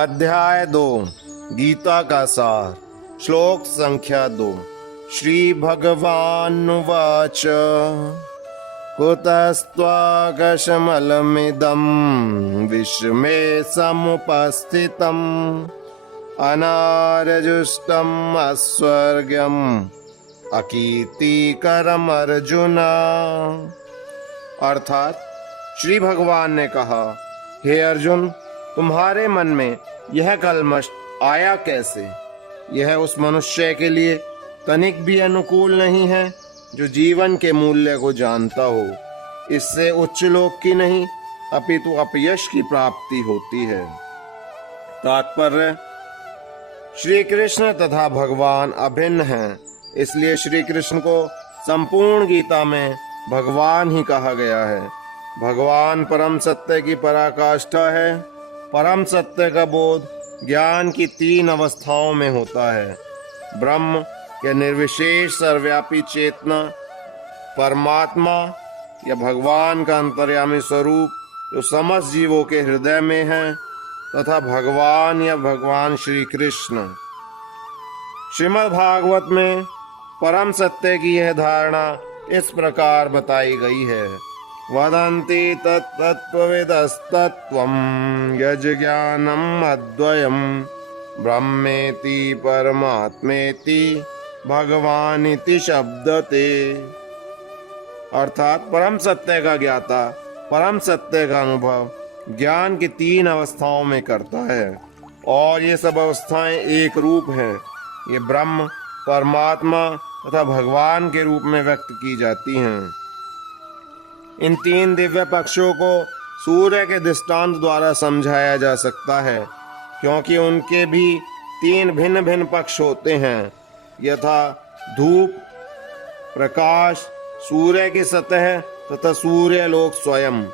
अध्याय 2 गीता का सार। श्लोक संख्या 2। श्री भगवानुवाच कुतस्त्वाकशमलमिदं विश्वे समुपस्थितम् अनार्यजुष्टम् अस्वर्ग्यम् अकीर्तिकरम् अर्जुन। अर्थात श्री भगवान ने कहा, हे अर्जुन, तुम्हारे मन में यह कलमश आया कैसे? यह उस मनुष्य के लिए तनिक भी अनुकूल नहीं है जो जीवन के मूल्य को जानता हो। इससे उच्च लोक की नहीं अपितु अपयश की प्राप्ति होती है। तात्पर्य, श्री कृष्ण तथा भगवान अभिन्न हैं, इसलिए श्री कृष्ण को संपूर्ण गीता में भगवान ही कहा गया है। भगवान परम सत्य की पराकाष्ठा है। परम सत्य का बोध ज्ञान की 3 अवस्थाओं में होता है। ब्रह्म या निर्विशेष सर्वव्यापी चेतना, परमात्मा या भगवान का अंतर्यामी स्वरूप जो समस्त जीवों के हृदय में है, तथा भगवान या भगवान श्री कृष्ण। श्रीमद् भागवत में परम सत्य की यह धारणा इस प्रकार बताई गई है। वदन्ति तत्तत्त्वविदस्तत्त्वं यज्ज्ञानम् अद्वयम् ब्रह्मेति परमात्मेति भगवानिति शब्दते। अर्थात परम सत्य का ज्ञाता परम सत्य का अनुभव ज्ञान की 3 अवस्थाओं में करता है, और ये सब अवस्थाएं एक रूप हैं। ये ब्रह्म, परमात्मा तथा भगवान के रूप में व्यक्त की जाती हैं। इन 3 दिव्य पक्षों को सूर्य के दृष्टांत द्वारा समझाया जा सकता है, क्योंकि उनके भी 3 भिन्न भिन्न पक्ष होते हैं, यथा धूप, प्रकाश, सूर्य की सतह तथा सूर्य लोक स्वयं।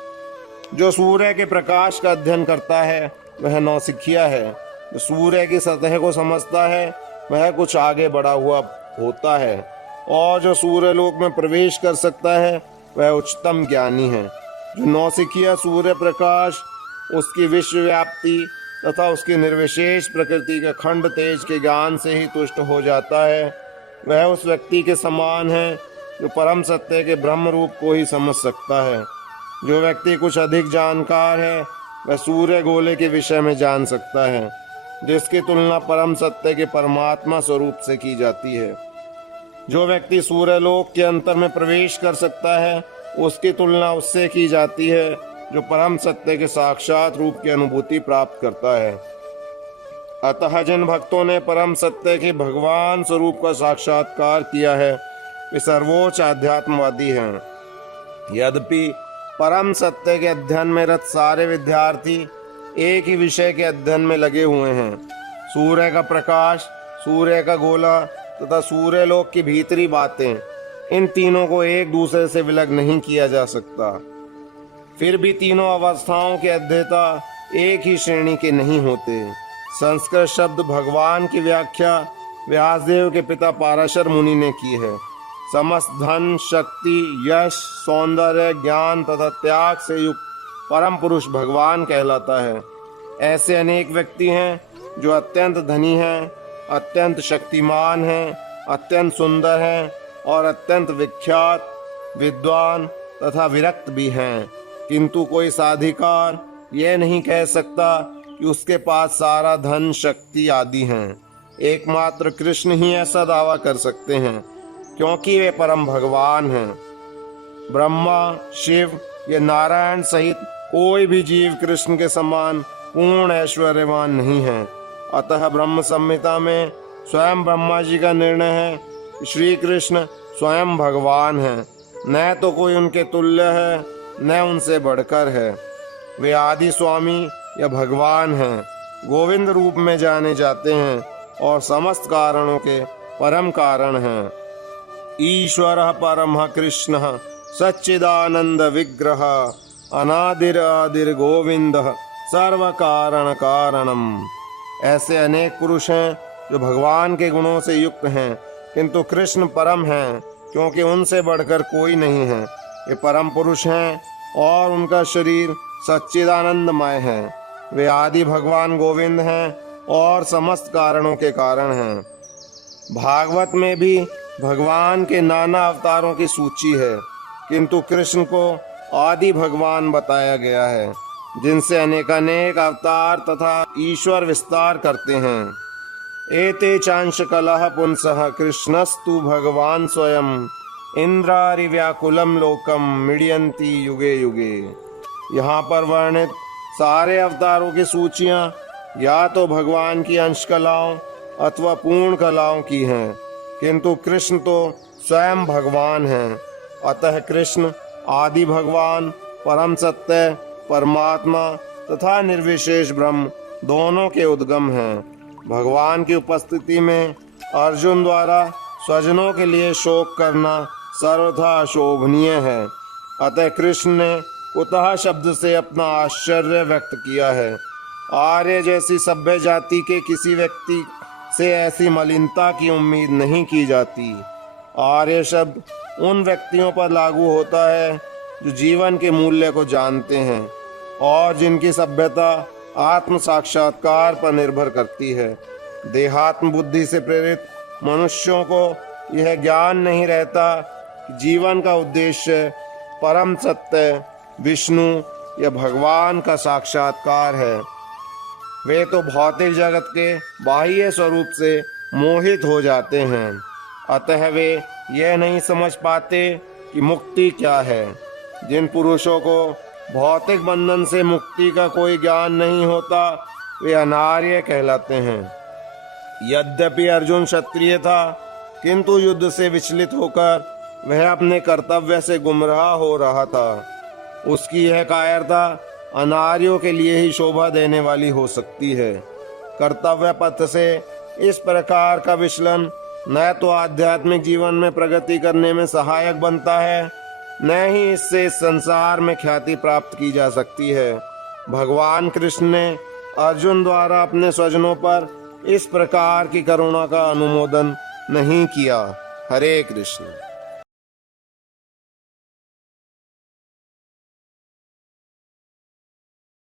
जो सूर्य के प्रकाश का अध्ययन करता है वह नौसिखिया है। जो सूर्य की सतह को समझता है वह कुछ आगे बढ़ा हुआ होता है, और जो सूर्य लोक में प्रवेश कर सकता है वह उच्चतम ज्ञानी है। जो नौसिखिया सूर्य प्रकाश, उसकी विश्वव्याप्ति तथा उसकी निर्विशेष प्रकृति के खंड तेज के ज्ञान से ही तुष्ट हो जाता है, वह उस व्यक्ति के समान है जो परम सत्य के ब्रह्म रूप को ही समझ सकता है। जो व्यक्ति कुछ अधिक जानकार है वह सूर्य गोले के विषय में जान सकता है, जिसकी तुलना परम सत्य के परमात्मा स्वरूप से की जाती है। जो व्यक्ति सूर्यलोक के अंतर में प्रवेश कर सकता है उसकी तुलना उससे की जाती है जो परम सत्य के साक्षात रूप की अनुभूति प्राप्त करता है। अतः जिन भक्तों ने परम सत्य के भगवान स्वरूप का साक्षात्कार किया है वे सर्वोच्च आध्यात्मवादी हैं। यद्यपि परम सत्य के अध्ययन में रत सारे विद्यार्थी एक ही विषय के अध्ययन में लगे हुए हैं। सूर्य का प्रकाश, सूर्य का गोला तथा सूर्य लोक की भीतरी बातें, इन तीनों को एक दूसरे से विलग नहीं किया जा सकता। फिर भी तीनों अवस्थाओं के अध्येता एक ही श्रेणी के नहीं होते। संस्कृत शब्द भगवान की व्याख्या व्यासदेव के पिता पाराशर मुनि ने की है। समस्त धन, शक्ति, यश, सौंदर्य, ज्ञान तथा त्याग से युक्त परम पुरुष भगवान कहलाता है। ऐसे अनेक व्यक्ति हैं जो अत्यंत धनी हैं, अत्यंत शक्तिमान हैं, अत्यंत सुंदर हैं और अत्यंत विख्यात, विद्वान तथा विरक्त भी हैं, किंतु कोई साधिकार यह नहीं कह सकता कि उसके पास सारा धन, शक्ति आदि हैं। एकमात्र कृष्ण ही ऐसा दावा कर सकते हैं, क्योंकि वे परम भगवान हैं। ब्रह्मा, शिव या नारायण सहित कोई भी जीव कृष्ण के समान पूर्ण ऐश्वर्यवान नहीं है। अतः ब्रह्म संहिता में स्वयं ब्रह्मा जी का निर्णय है कि श्री कृष्ण स्वयं भगवान है, न तो कोई उनके तुल्य है न उनसे बढ़कर है। वे आदि स्वामी या भगवान हैं, गोविंद रूप में जाने जाते हैं और समस्त कारणों के परम कारण हैं। ईश्वरः परमः कृष्णः सच्चिदानंद विग्रह अनादिर गोविंदः सर्व कारण कारणम। ऐसे अनेक पुरुष हैं जो भगवान के गुणों से युक्त हैं, किंतु कृष्ण परम हैं, क्योंकि उनसे बढ़कर कोई नहीं है। वे परम पुरुष हैं और उनका शरीर सच्चिदानंदमय है। वे आदि भगवान गोविंद हैं और समस्त कारणों के कारण हैं। भागवत में भी भगवान के नाना अवतारों की सूची है, किंतु कृष्ण को आदि भगवान बताया गया है, जिनसे अनेकानेक अवतार तथा ईश्वर विस्तार करते हैं। एते चांश कलह पुंसः कृष्णस्तु भगवान स्वयं इंद्रारि व्याकुलम लोकम मिडियंती युगे युगे। यहाँ पर वर्णित सारे अवतारों की सूचियां या तो भगवान की अंश कलाओं अथवा पूर्ण कलाओं की हैं, किंतु कृष्ण तो स्वयं भगवान हैं। अतः कृष्ण आदि भगवान, परम सत्य, परमात्मा तथा निर्विशेष ब्रह्म दोनों के उद्गम हैं। भगवान की उपस्थिति में अर्जुन द्वारा स्वजनों के लिए शोक करना सर्वथा अशोभनीय है। अतः कृष्ण ने कुतः शब्द से अपना आश्चर्य व्यक्त किया है। आर्य जैसी सभ्य जाति के किसी व्यक्ति से ऐसी मलिनता की उम्मीद नहीं की जाती। आर्य शब्द उन व्यक्तियों पर लागू होता है जो जीवन के मूल्य को जानते हैं और जिनकी सभ्यता आत्म साक्षात्कार पर निर्भर करती है। देहात्म बुद्धि से प्रेरित मनुष्यों को यह ज्ञान नहीं रहता कि जीवन का उद्देश्य परम सत्य, विष्णु या भगवान का साक्षात्कार है। वे तो भौतिक जगत के बाह्य स्वरूप से मोहित हो जाते हैं। अतः वे यह नहीं समझ पाते कि मुक्ति क्या है। जिन पुरुषों को भौतिक बंधन से मुक्ति का कोई ज्ञान नहीं होता, वे अनार्य कहलाते हैं। यद्यपि अर्जुन क्षत्रिय था, किंतु युद्ध से विचलित होकर वह अपने कर्तव्य से गुमराह हो रहा था। उसकी यह कायरता अनार्यों के लिए ही शोभा देने वाली हो सकती है। कर्तव्य पथ से इस प्रकार का विचलन न तो आध्यात्मिक जीवन में प्रगति करने में सहायक बनता है, न ही इससे इस संसार में ख्याति प्राप्त की जा सकती है। भगवान कृष्ण ने अर्जुन द्वारा अपने स्वजनों पर इस प्रकार की करुणा का अनुमोदन नहीं किया। हरे कृष्ण।